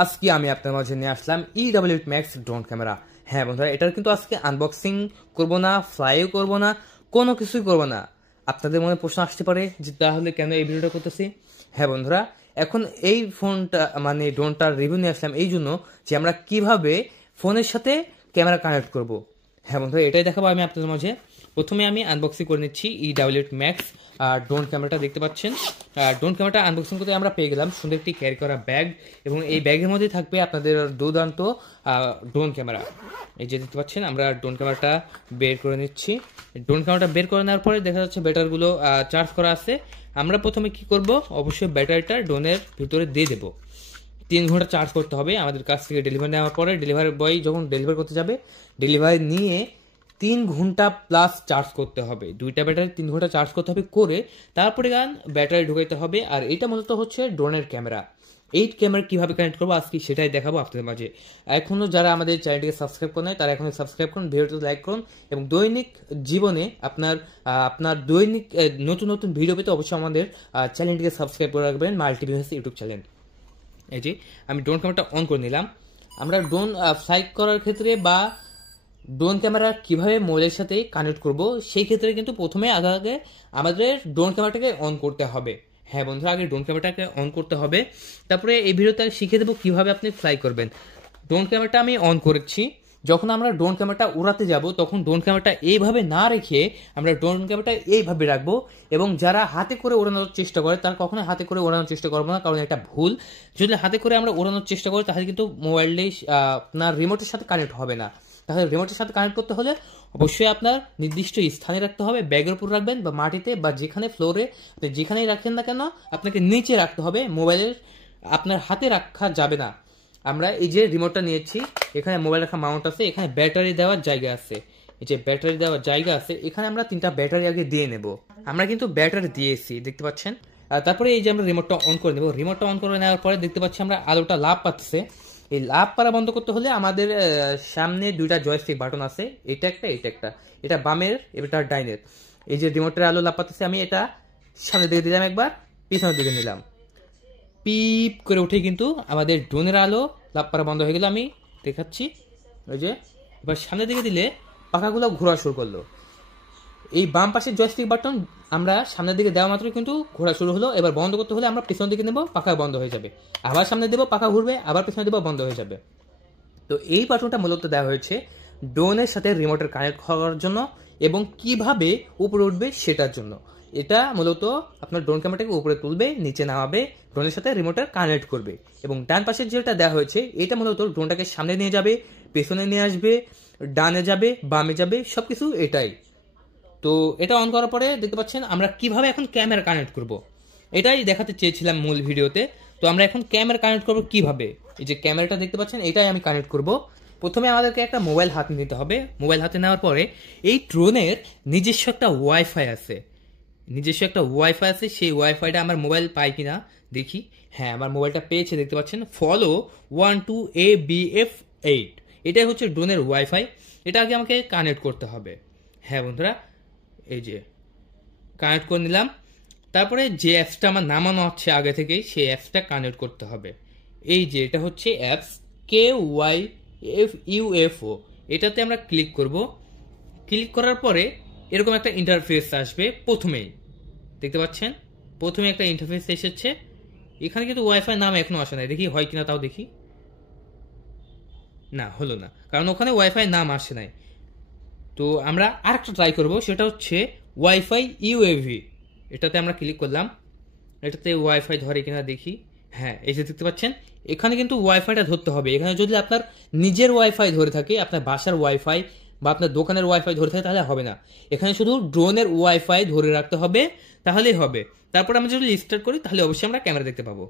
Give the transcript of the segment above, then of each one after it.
আজকে আমি আপনার মাঝে নিয়ে আসলাম EW8 Max ড্রোন ক্যামেরা। হ্যাঁ বন্ধুরা, এটার কিন্তু আজকে আনবক্সিং করব না, ফ্লাইও করব না, কোনো কিছুই করব না। আপনাদের মনে প্রশ্ন আসতে পারে যে তাহলে কেন এই ভিডিওটা করতেছি। হ্যাঁ বন্ধুরা, এখন এই ফোনটা মানে ড্রোনটার রিভিউ নিয়ে আসলাম এই জন্য যে আমরা কিভাবে ফোনের সাথে ক্যামেরা কানেক্ট করব। হ্যাঁ বন্ধুরা, এটাই দেখাবো আমি আপনাদের মাঝে। প্রথমে আমি আনবক্সিং করে নিচ্ছি EW8 Max ড্রোন ক্যামেরাটা দেখতে পাচ্ছেন। ড্রোন ক্যামেরাটা আনবক্সিং করতে আমরা পেয়ে গেলাম সুন্দর একটি ক্যারি করা ব্যাগ, এবং এই ব্যাগের মধ্যে থাকবে আপনাদের দুর্দান্ত ড্রোন ক্যামেরা। এই যে দেখতে পাচ্ছেন, আমরা ড্রোন ক্যামেরাটা বের করে নিচ্ছি। ড্রোন ক্যামেরাটা বের করে নেওয়ার পরে দেখা যাচ্ছে ব্যাটারিগুলো চার্জ করা আছে। আমরা প্রথমে কি করব, অবশ্যই ব্যাটারিটা ড্রোনের ভিতরে দিয়ে দেবো। 3 ঘন্টা চার্জ করতে হবে আমাদের কাছ থেকে ডেলিভারি নেওয়ার পরে। ডেলিভারি বয় যখন ডেলিভারি করতে যাবে, ডেলিভারি নিয়ে 3 ঘন্টা প্লাস চার্জ করতে হবে। 2টা ব্যাটারি 3 ঘন্টা চার্জ করতে হবে, করে তারপরে ব্যাটারি ঢুকাইতে হবে। আর এটা মূলত হচ্ছে ড্রোনের ক্যামেরা। এই ক্যামেরা কিভাবে কানেক্ট করবো আজকে সেটাই দেখাবো আপনাদের মাঝে। এখনো যারা আমাদের চ্যানেলটিকে সাবস্ক্রাইব করে নেয় তারা এখনো সাবস্ক্রাইব করুন, ভিডিওটি লাইক করুন, এবং দৈনিক জীবনে আপনার দৈনিক নতুন নতুন ভিডিও পেতে অবশ্যই আমাদের চ্যানেলটিকে সাবস্ক্রাইব করে রাখবেন, মাল্টিভিউস ইউটিউব চ্যানেল। এই যে আমি ড্রোন ক্যামেরাটা অন করে নিলাম। আমরা ড্রোন ফ্লাই করার ক্ষেত্রে বা ড্রোন ক্যামেরা কিভাবে মোবাইলের সাথে কানেক্ট করব সেই ক্ষেত্রে কিন্তু প্রথমে আগে আমাদের ড্রোন ক্যামেরাটাকে অন করতে হবে। হ্যাঁ বন্ধুরা, আগে ড্রোন ক্যামেরাটাকে অন করতে হবে, তারপরে এই ভিডিওতে শিখিয়ে দেবো কিভাবে আপনি ফ্লাই করবেন। ড্রোন ক্যামেরাটা আমি অন করেছি। যখন আমরা ড্রোন ক্যামেরাটা উড়াতে যাব তখন ড্রোন ক্যামেরাটা এইভাবে না রেখে আমরা ড্রোন ক্যামেরাটা এইভাবে রাখবো। এবং যারা হাতে করে ওড়ানোর চেষ্টা করে তারা কখনো হাতে করে ওড়ানোর চেষ্টা করবো না, কারণ এটা ভুল। যদি হাতে করে আমরা ওড়ানোর চেষ্টা করি তাহলে কিন্তু মোবাইলটাই আপনার রিমোটের সাথে কানেক্ট হবে না। তাহলে রিমোটের সাথে কানেক্ট করতে হলে অবশ্যই আপনার নির্দিষ্ট স্থানে রাখতে হবে, ব্যাগের উপর রাখবেন বা মাটিতে বা যেখানে ফ্লোরে আপনি যেখানেই রাখেন না কেন আপনাকে নিচে রাখতে হবে, মোবাইলের আপনার হাতে রাখা যাবে না। আমরা এই যে রিমোটটা নিয়েছি, এখানে মোবাইল রাখা মাউন্ট আছে, এখানে ব্যাটারি দেওয়ার জায়গা আছে। এই যে ব্যাটারি দেওয়ার জায়গা আছে, এখানে আমরা 3টা ব্যাটারি আগে দিয়ে নেব। আমরা কিন্তু ব্যাটারি দিয়েছি দেখতে পাচ্ছেন। তারপরে এই যে আমরা রিমোটটা অন করে নেব। রিমোটটা অন করে নেওয়ার পরে দেখতে পাচ্ছি আমরা আলোটা লাভ পাচ্ছে। এই লাভ পারা বন্ধ করতে হলে আমাদের সামনে 2টা জয়স্টিক বাটন আছে, এটা একটা এটা একটা, এটা বামের এটা ডাইনের। এই যে রিমোটের আলো লাভ পাচ্ছে, আমি এটা সামনের দিকে দিলাম, একবার পিছনের দিকে নিলাম, পিপ করে উঠে কিন্তু আমাদের ড্রোনের আলো লাভ পারা বন্ধ হয়ে গেল। আমি দেখাচ্ছি, ওই যে এবার সামনের দিকে দিলে পাখাগুলো ঘোরা শুরু করলো। এই বাম পাশের জয়স্টিক বাটন আমরা সামনের দিকে দেওয়া মাত্রই কিন্তু ঘোরা শুরু হলো। এবার বন্ধ করতে হলে আমরা পিছনের দিকে নেব, পাখা বন্ধ হয়ে যাবে। আবার সামনে দেবো, পাখা ঘুরবে, আবার পিছনে দেবো, বন্ধ হয়ে যাবে। তো এই বাটনটা মূলত দেওয়া হয়েছে ড্রোনের সাথে রিমোটের কানেক্ট হওয়ার জন্য এবং কিভাবে উপরে উঠবে সেটার জন্য। এটা মূলত আপনার ড্রোন ক্যামেরাটাকে উপরে তুলবে, নিচে নামাবে, ড্রোনের সাথে রিমোটের কানেক্ট করবে। এবং ডান পাশের যেটা দেওয়া হয়েছে এটা মূলত ড্রোনটাকে সামনে নিয়ে যাবে, পেছনে নিয়ে আসবে, ডানে যাবে, বামে যাবে, সবকিছু এটাই। তো এটা অন করার পরে দেখতে পাচ্ছেন আমরা কিভাবে এখন ক্যামেরা কানেক্ট করব, এটাই দেখাতে চেয়েছিলাম মূল ভিডিওতে। তো আমরা এখন ক্যামেরা কানেক্ট করব কিভাবে। এই যে ক্যামেরাটা দেখতে পাচ্ছেন, এটাই আমি কানেক্ট করব। প্রথমে আমাদেরকে একটা মোবাইল হাতে নিতে হবে। মোবাইল হাতে নেওয়ার পরে এই ড্রোনের নিজস্ব একটা ওয়াইফাই আছে, সেই ওয়াইফাইটা আমার মোবাইল পাই কিনা দেখি। হ্যাঁ, আমার মোবাইলটা পেয়েছে, দেখতে পাচ্ছেন ফলো 12ABF8। এটাই হচ্ছে ড্রোনের ওয়াইফাই। এটা আগে আমাকে কানেক্ট করতে হবে। হ্যাঁ বন্ধুরা, এই যে কানেক্ট করে নিলাম। তারপরে যে অ্যাপসটা আমার নামানো আছে আগে থেকেই সেই অ্যাপসটা কানেক্ট করতে হবে। এই যে এটা হচ্ছে অ্যাপস KYFUFO, এটাতে আমরা ক্লিক করব। ক্লিক করার পরে এরকম একটা ইন্টারফেস আসবে। প্রথমেই দেখতে পাচ্ছেন, প্রথমে একটা ইন্টারফেস এসেছে। এখানে কিন্তু ওয়াইফাই নাম এখনো আসে নাই, দেখি হয় কিনা তাও দেখি। না, হলো না, কারণ ওখানে ওয়াইফাই নাম আসে নাই। তো আমরা আরেকটা ট্রাই করব, সেটা হচ্ছে ওয়াইফাই ইউএভি। এটাতে আমরা ক্লিক করলাম, এটাতে ওয়াইফাই ধরে কিনা দেখি। হ্যাঁ, এই যে দেখতে পাচ্ছেন এখানে কিন্তু ওয়াইফাইটা ধরতে হবে। এখানে যদি আপনার নিজের ওয়াইফাই ধরে থাকে, আপনার বাসার ওয়াইফাই বা আপনার দোকানের ওয়াইফাই ধরে থাকে তাহলে হবে না। এখানে শুধু ড্রোনের ওয়াইফাই ধরে রাখতে হবে, তাহলেই হবে। তারপর আমরা যদি স্টার্ট করি তাহলে অবশ্যই আমরা ক্যামেরা দেখতে পাবো।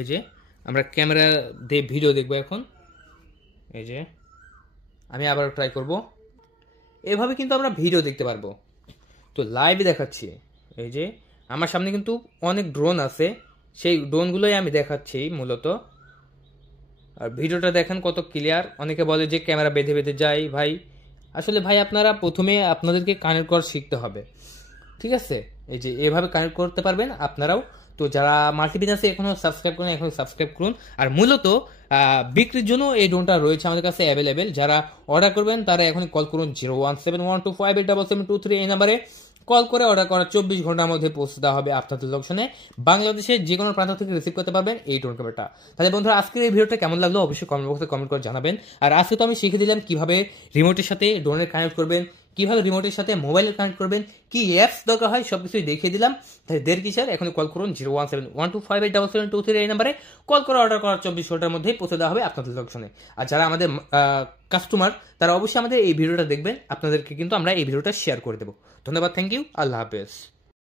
এই যে আমরা ক্যামেরা দিয়ে ভিডিও দেখবো এখন। এই যে আমি আবার ট্রাই করব, এভাবে কিন্তু আমরা ভিডিও দেখতে পারবো। তো লাইভে দেখাচ্ছি। এই যে আমার সামনে কিন্তু অনেক ড্রোন আছে, সেই ড্রোনগুলোই আমি দেখাচ্ছি মূলত। আর ভিডিওটা দেখেন কত ক্লিয়ার। অনেকে বলে যে ক্যামেরা বেঁধে বেঁধে যায়। ভাই আসলে ভাই আপনারা প্রথমে আপনাদেরকে কানেক্ট করা শিখতে হবে, ঠিক আছে? এই যে এভাবে কানেক্ট করতে পারবেন আপনারাও। তো যারা মাল্টিপিন আছে এখনো সাবস্ক্রাইব করেন, এখনো সাবস্ক্রাইব করুন। আর মূলত বিক্রির জন্য এই ড্রোনটা রয়েছে আমাদের কাছে অ্যাভেলেবেল। যারা অর্ডার করবেন তারা এখনই কল করুন 01712587723 এই নাম্বারে কল করে অর্ডার করার 24 ঘন্টার মধ্যে পৌঁছে দেওয়া হবে আপনাদের লোকেশনে। বাংলাদেশের যে কোনো প্রান্ত থেকে রিসিভ করতে পারবেন এই ড্রোন ক্যামেরাটা। তাহলে বন্ধুরা আজকের এই ভিডিওটা কেমন লাগলো অবশ্যই কমেন্ট বক্সে কমেন্ট করে জানাবেন। আর আজকে তো আমি শিখে দিলাম কিভাবে রিমোটের সাথে ড্রোনের কানেক্ট করবেন, কিভাবে রিমোটের সাথে মোবাইলের কানেক্ট করবেন, কি অ্যাপস দরকার হয় সবকিছুই দেখিয়ে দিলাম। তাহলে দেড় কিসের, এখন কল করুন 01712587723 এই নাম্বারে কল করে অর্ডার করার 24 ঘন্টার মধ্যেই পৌঁছে দেওয়া হবে আপনাদের লোকেশনে। আর যারা আমাদের কাস্টমার তারা অবশ্যই আমাদের এই ভিডিওটা দেখবেন, আপনাদেরকে কিন্তু আমরা এই ভিডিওটা শেয়ার করে দেবো। ধন্যবাদ, থ্যাংক ইউ, আল্লাহ হাফেজ।